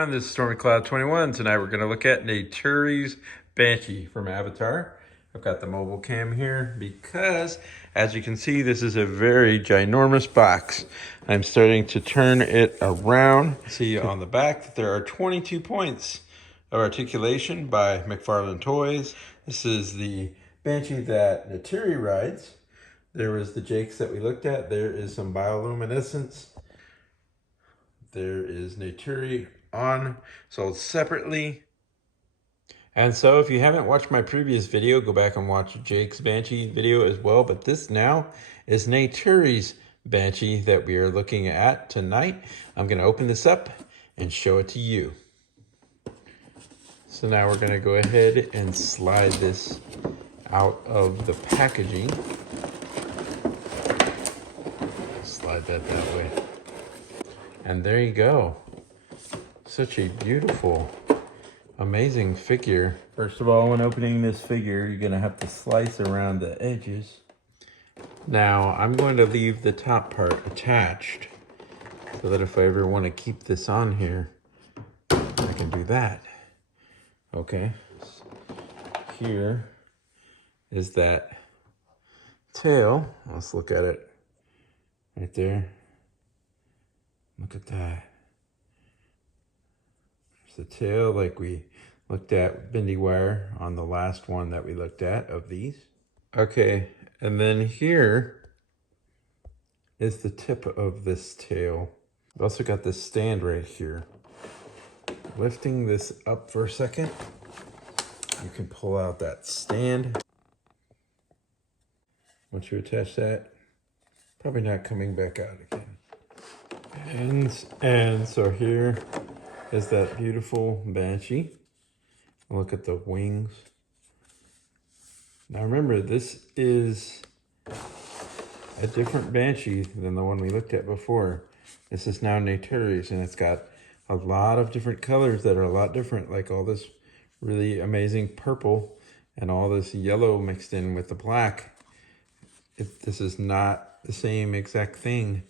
everyone, this is StormyCloud21. Tonight we're going to look at Neytiri's Banshee from Avatar. I've got the mobile cam here because, as you can see, this is a very ginormous box. I'm starting to turn it around. See on the back that there are 22 points of articulation by McFarlane Toys. This is the Banshee that Neytiri rides. There was the Jakes that we looked at. There is some bioluminescence. There is Neytiri on, sold separately. And so if you haven't watched my previous video, go back and watch Jake's Banshee video as well. But this now is Neytiri's Banshee that we are looking at tonight. I'm going to open this up and show it to you. So now we're going to go ahead and slide this out of the packaging. Slide that way. And there you go. Such a beautiful, amazing figure. First of all, when opening this figure, you're gonna have to slice around the edges. Now, I'm going to leave the top part attached so that if I ever want to keep this on here, I can do that. Okay, here is that tail. Let's look at it right there. Look at that. There's the tail like we looked at bendy wire on the last one that we looked at of these. Okay, and then here is the tip of this tail. We've also got this stand right here. Lifting this up for a second, you can pull out that stand. Once you attach that, probably not coming back out again. And so here is that beautiful Banshee. Look at the wings. Now remember, this is a different Banshee than the one we looked at before. This is now Neytiri's, and it's got a lot of different colors that are a lot different, like all this really amazing purple and all this yellow mixed in with the black. This is not the same exact thing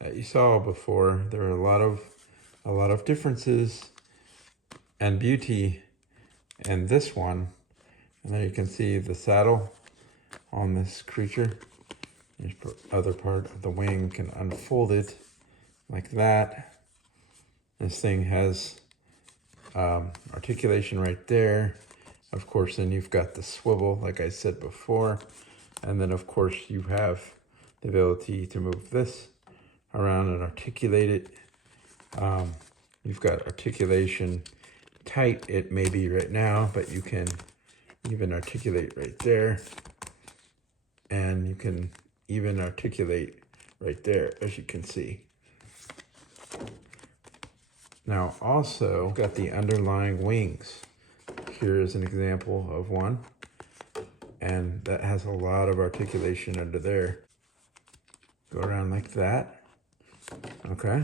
that you saw before. There are a lot of differences and beauty in this one. And there you can see the saddle on this creature. The other part of the wing can unfold it like that. This thing has articulation right there. Of course, then you've got the swivel, like I said before. And then, of course, you have the ability to move this around and articulate it. You've got articulation tight, it may be right now, but you can even articulate right there. And you can even articulate right there, as you can see. Now also, got the underlying wings. Here is an example of one. And that has a lot of articulation under there. Go around like that. Okay.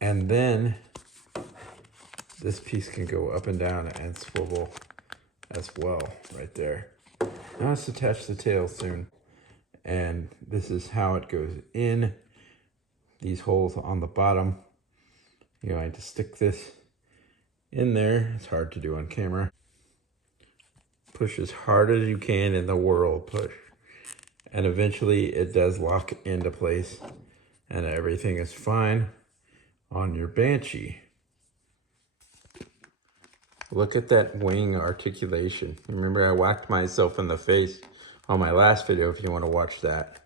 And then this piece can go up and down and swivel as well right there. Now let's attach the tail soon. And this is how it goes in. These holes on the bottom. You're going to stick this in there. It's hard to do on camera. Push as hard as you can in the world. Push. And eventually it does lock into place. And everything is fine on your Banshee. Look at that wing articulation. Remember, I whacked myself in the face on my last video if you want to watch that.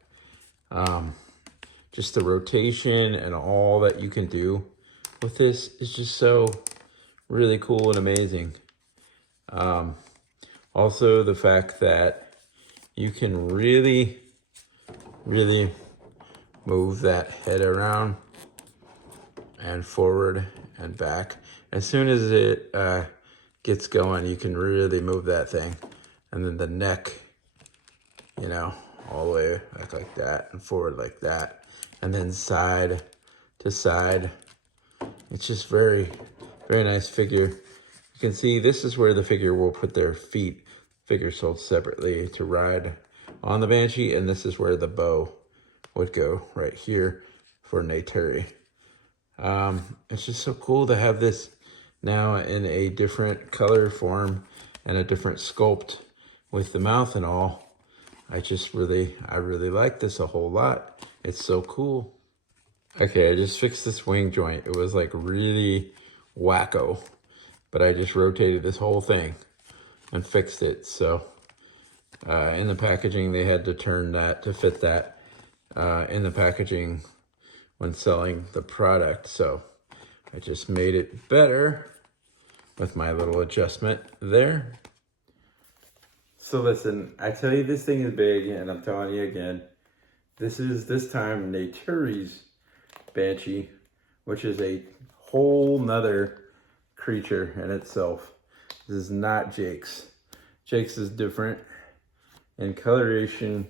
Just the rotation and all that you can do with this is just so really cool and amazing. Also, the fact that you can really move that head around and forward and back. As soon as it gets going, you can really move that thing. And then the neck, you know, all the way back like that and forward like that. And then side to side. It's just very, very nice figure. You can see this is where the figure will put their feet. Figure sold separately to ride on the Banshee. And this is where the bow would go right here for Neytiri. It's just so cool to have this now in a different color form and a different sculpt with the mouth and all. I really like this a whole lot. It's so cool. Okay, I just fixed this wing joint. It was like really wacko, but I just rotated this whole thing and fixed it. So in the packaging, they had to turn that to fit that in the packaging when selling the product. So I just made it better with my little adjustment there. So listen, I tell you this thing is big, and I'm telling you again, this is this time Neytiri's Banshee, which is a whole nother creature in itself. This is not Jake's. Jake's is different in coloration.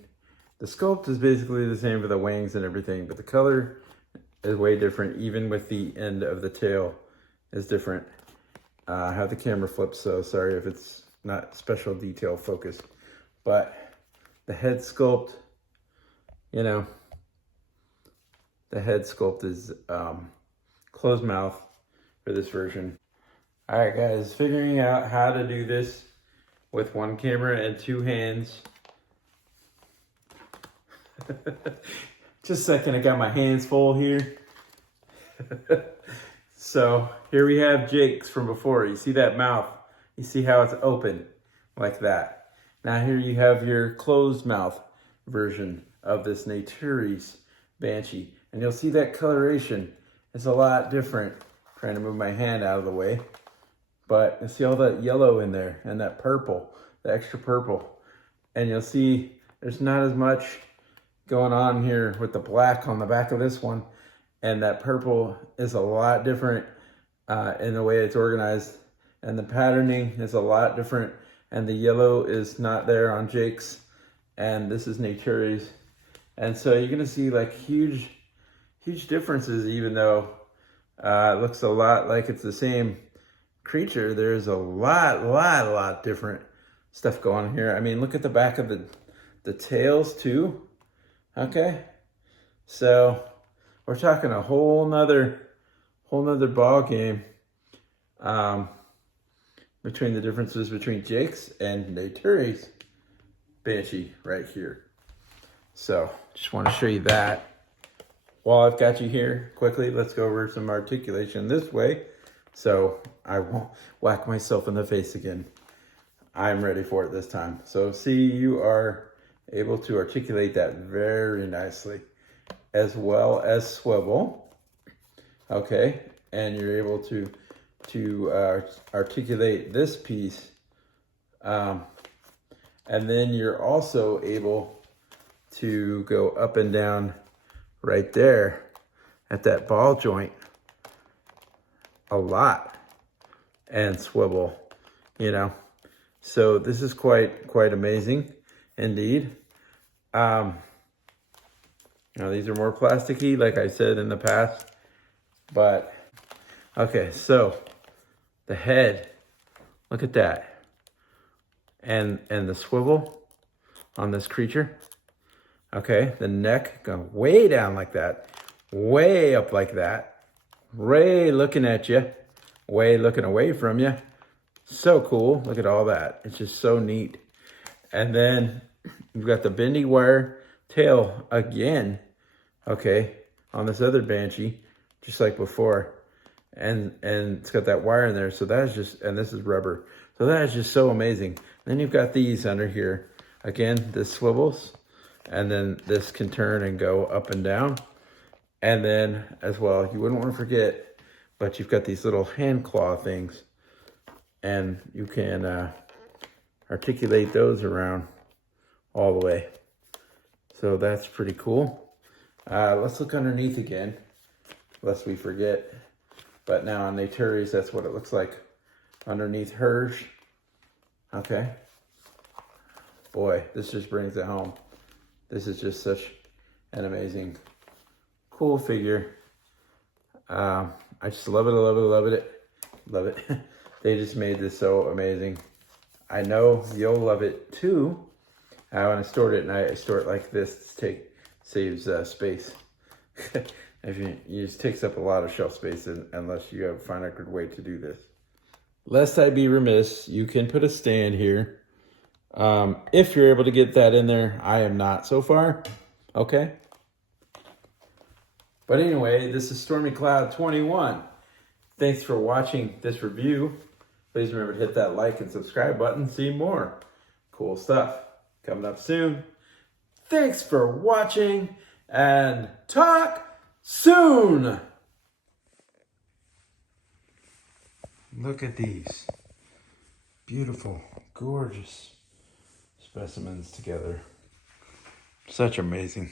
The sculpt is basically the same for the wings and everything, but the color is way different. Even with the end of the tail is different. I have the camera flipped, so sorry if it's not special detail focused, but the head sculpt, you know, the head sculpt is closed mouth for this version. All right, guys, figuring out how to do this with one camera and two hands. Just a second, I got my hands full here. So here we have Jake's from before. You see that mouth? You see how it's open like that. Now here you have your closed mouth version of this Neytiri's Banshee. And you'll see that coloration is a lot different. I'm trying to move my hand out of the way. But you'll see all that yellow in there and that purple, the extra purple. And you'll see there's not as much going on here with the black on the back of this one. And that purple is a lot different in the way it's organized. And the patterning is a lot different. And the yellow is not there on Jake's. And this is Neytiri's. And so you're gonna see like huge differences, even though it looks a lot like it's the same creature. There's a lot different stuff going on here. I mean, look at the back of the tails too. Okay. So we're talking a whole nother ball game between the differences between Jake's and Neytiri's Banshee right here. So just want to show you that. While I've got you here, quickly, let's go over some articulation this way so I won't whack myself in the face again. I'm ready for it this time. So see, you are able to articulate that very nicely, as well as swivel. Okay, and you're able to articulate this piece. And then you're also able to go up and down right there at that ball joint a lot and swivel, you know. So this is quite amazing indeed. Now these are more plasticky, like I said in the past, but okay, so the head, look at that. And the swivel on this creature. Okay, the neck going way down like that, way up like that, way looking at you, way looking away from you. So cool. Look at all that. It's just so neat. And then you've got the bendy wire tail again, okay, on this other Banshee, just like before. And it's got that wire in there. So that is just, and this is rubber. So that is just so amazing. Then you've got these under here. Again, this swivels. And then this can turn and go up and down. And then as well, you wouldn't want to forget, but you've got these little hand claw things. And you can articulate those around all the way. So that's pretty cool. Let's look underneath again, lest we forget. But now on Neytiri's, that's what it looks like underneath hers. Okay. Boy, this just brings it home. This is just such an amazing, cool figure. I just love it. They just made this so amazing. I know you'll love it too. When I stored it, and I store it like this to saves space. It just takes up a lot of shelf space unless you find a good way to do this. Lest I be remiss, you can put a stand here. If you're able to get that in there, I am not so far. Okay. But anyway, this is Stormy Cloud 21. Thanks for watching this review. Please remember to hit that like and subscribe button. See more cool stuff coming up soon. Thanks for watching and talk soon. Look at these beautiful, gorgeous specimens together. Such amazing.